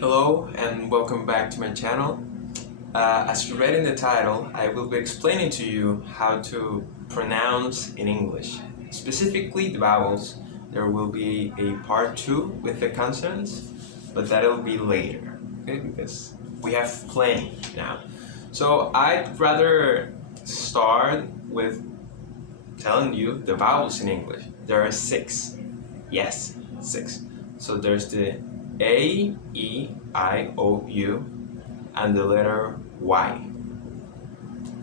Hello and welcome back to my channel. As you read in the title, I will be explaining to you how to pronounce in English, specifically the vowels. There will be a part 2 with the consonants, but that'll be later, okay? Because we have plenty now. So I'd rather start with telling you the vowels in English. There are 6. Yes, 6. So there's the A, E, I, O, U, and the letter Y.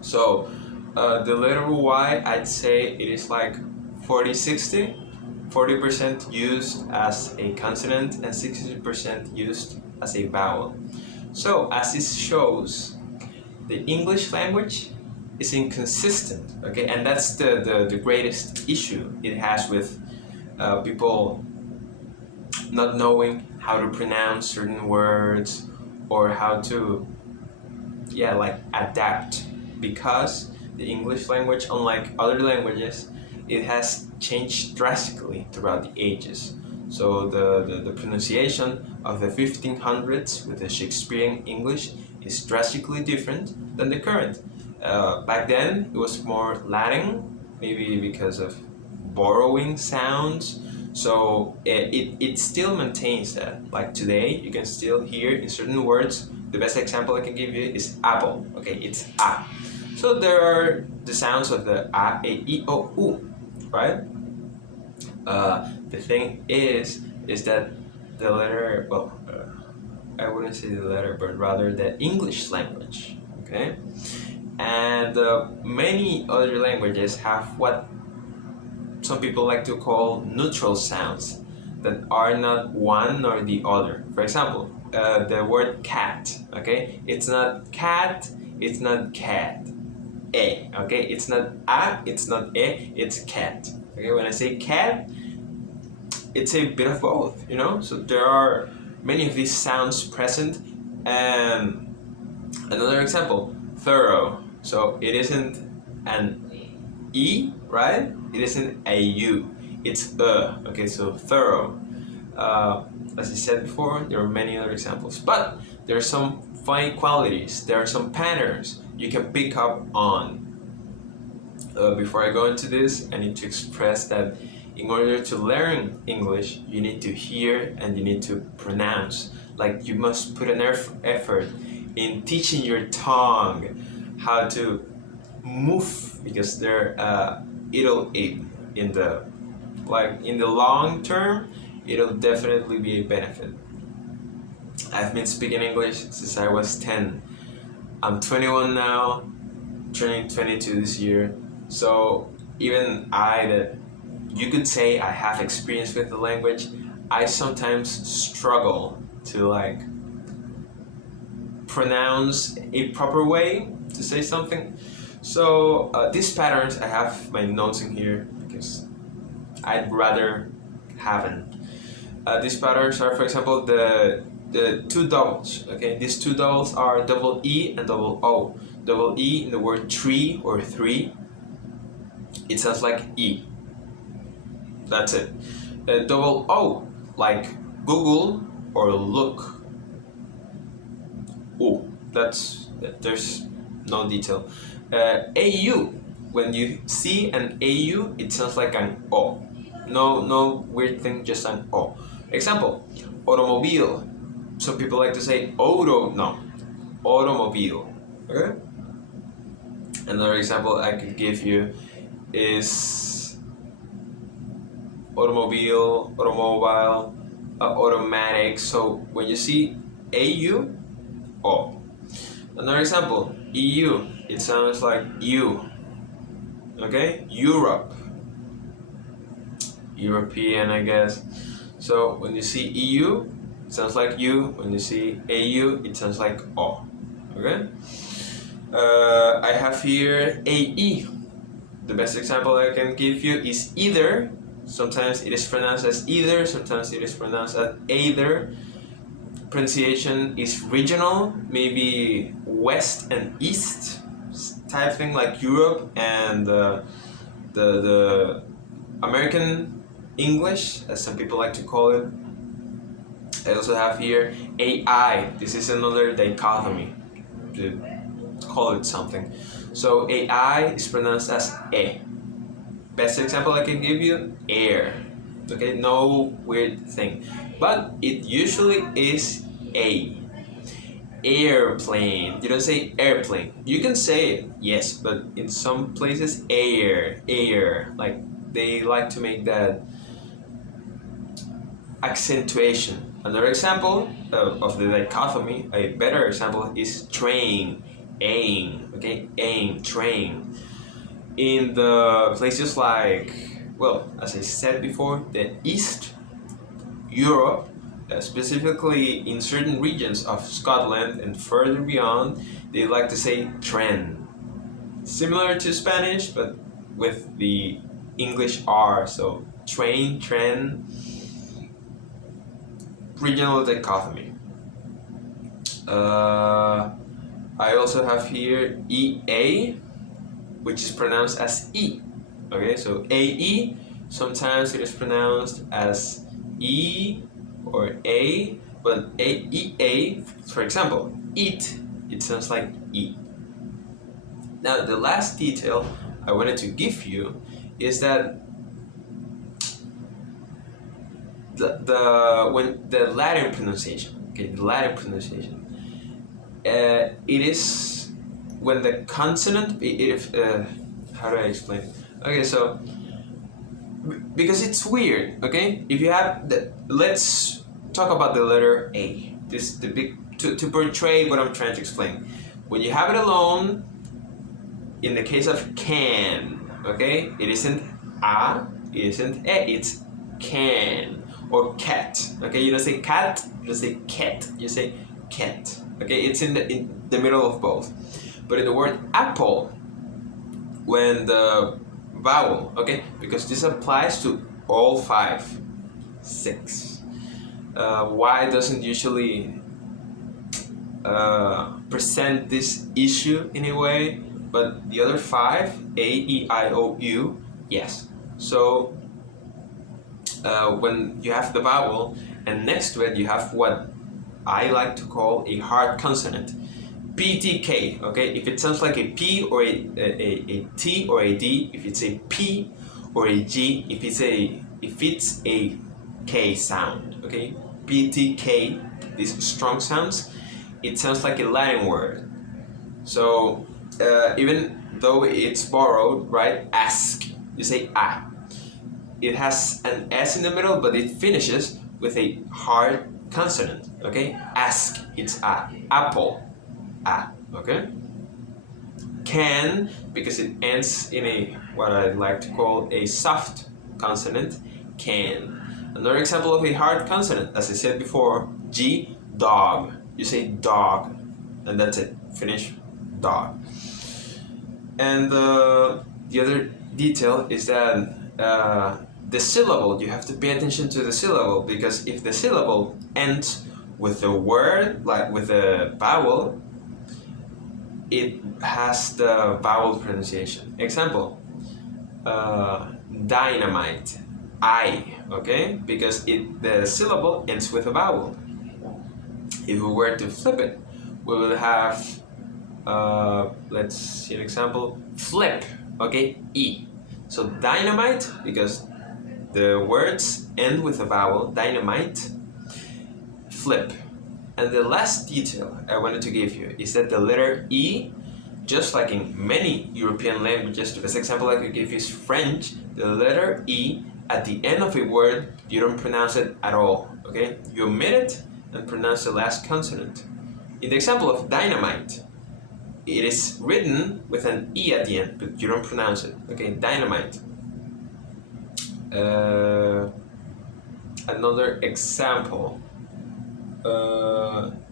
So the letter Y, I'd say it is like 40-60, 40% used as a consonant and 60% used as a vowel. So as it shows, the English language is inconsistent, okay, and that's the greatest issue it has with people not knowing how to pronounce certain words or how to adapt, because the English language, unlike other languages, it has changed drastically throughout the ages. So the pronunciation of the 1500s with the Shakespearean English is drastically different than the current. Back then it was more Latin, maybe because of borrowing sounds. So it still maintains that. Like today, you can still hear in certain words. The best example I can give you is apple. Okay, it's a. So there are the sounds of the a, e, o, u, right? The thing is that the letter, I wouldn't say the letter, but rather the English language. Okay, and many other languages have what some people like to call neutral sounds that are not one nor the other. For example, the word cat, okay? It's not cat, it's not cat. Okay? It's not a, it's not e, it's cat. Okay, when I say cat, it's a bit of both, you know? So there are many of these sounds present. And another example, thorough. So it isn't an E, right? It isn't a U, it's a. Okay, so thorough. As I said before, there are many other examples, but there are some fine qualities, there are some patterns you can pick up on. Before I go into this, I need to express that in order to learn English, you need to hear and you need to pronounce. Like, you must put an effort in teaching your tongue how to move, because it'll aid in the long term. It'll definitely be a benefit. I've been speaking English since I was 10. I'm 21 now, turning 22 this year. So even that you could say I have experience with the language, I sometimes struggle to pronounce a proper way to say something. So these patterns, I have my notes in here because I'd rather haven't. These patterns are, for example, the two doubles. Okay, these two doubles are double E and double O. Double E in the word tree or three, it sounds like E. That's it. Double O, like Google or look. Oh, there's no detail. AU, when you see an AU, it sounds like an O. No weird thing, just an O. Example, automobile. Some people like to say automobile. Okay? Another example I could give you is automobile, automatic. So when you see AU, O. Another example, EU, it sounds like U. Okay? Europe, European, I guess. So when you see EU, it sounds like U. When you see AU, it sounds like O. Okay? I have here AE. The best example I can give you is either. Sometimes it is pronounced as either, sometimes it is pronounced as either. Pronunciation is regional, maybe west and east type thing, like Europe and the American English, as some people like to call it. I also have here AI. This is another dichotomy, to call it something. So AI is pronounced as E. Best example I can give you, air. Okay, no weird thing. But it usually is A. Airplane. You don't say airplane. You can say it, yes, but in some places, air. Like, they like to make that accentuation. Another example of the dichotomy, a better example, is train, aim, okay, aim, train. In the places like, well, as I said before, the East Europe, specifically in certain regions of Scotland and further beyond, they like to say tren. Similar to Spanish, but with the English R, so train, tren, regional dichotomy. I also have here EA, which is pronounced as E. Okay, so AE, sometimes it is pronounced as E or A, but EA, for example, eat, it sounds like E. Now, the last detail I wanted to give you is that the Latin pronunciation, okay, the Latin pronunciation, it is when the consonant, how do I explain? Okay, so because it's weird, okay? If you have let's talk about the letter A. This the big to portray what I'm trying to explain. When you have it alone, in the case of can, okay, it isn't a, it isn't e, it's can or cat. Okay, you don't say cat, you say cat, you say cat. Okay, it's in the middle of both. But in the word apple, when the vowel, okay, because this applies to all 5, 6. Y doesn't usually present this issue in a way, but the other 5, A, E, I, O, U, yes. So when you have the vowel and next to it you have what I like to call a hard consonant, PTK, okay? If it sounds like a P or a T or a D, if it's a P or a G, if it's a K sound, okay? PTK, these strong sounds, it sounds like a Latin word. So even though it's borrowed, right? Ask, you say ah. It has an S in the middle, but it finishes with a hard consonant, okay? Ask, it's a. Apple, a, okay? Can, because it ends in a, what I like to call a soft consonant, can. Another example of a hard consonant, as I said before, G, dog. You say dog, and that's it, finish, dog. And the other detail is that the syllable, you have to pay attention to the syllable, because if the syllable ends with a word, like with a vowel, it has the vowel pronunciation. Example, dynamite, I, okay? Because the syllable ends with a vowel. If we were to flip it, we will have, let's see an example, flip, okay? E. So dynamite, because the words end with a vowel, dynamite, flip. And the last detail I wanted to give you is that the letter E, just like in many European languages, the best example I could give you is French, the letter E at the end of a word, you don't pronounce it at all, okay? You omit it and pronounce the last consonant. In the example of dynamite, it is written with an E at the end, but you don't pronounce it, okay? Dynamite. Another example,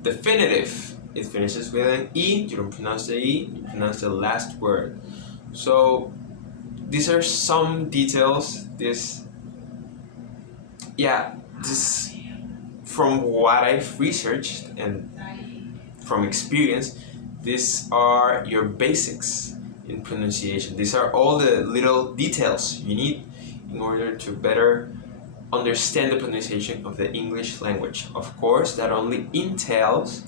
definitive, it finishes with an E, you don't pronounce the E, you pronounce the last word. So these are some details. This from what I've researched and from experience, these are your basics in pronunciation. These are all the little details you need in order to better understand the pronunciation of the English language. Of course, that only entails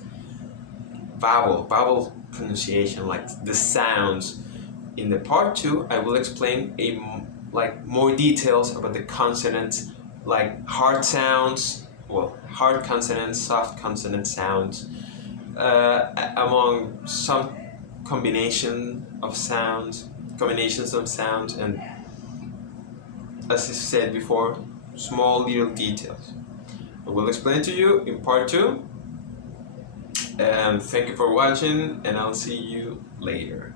vowel pronunciation, like the sounds. In the part 2, I will explain more details about the consonants, like hard sounds, hard consonants, soft consonant sounds, among some combinations of sounds, and, as I said before, small little details. I will explain to you in part 2. And thank you for watching, and I'll see you later.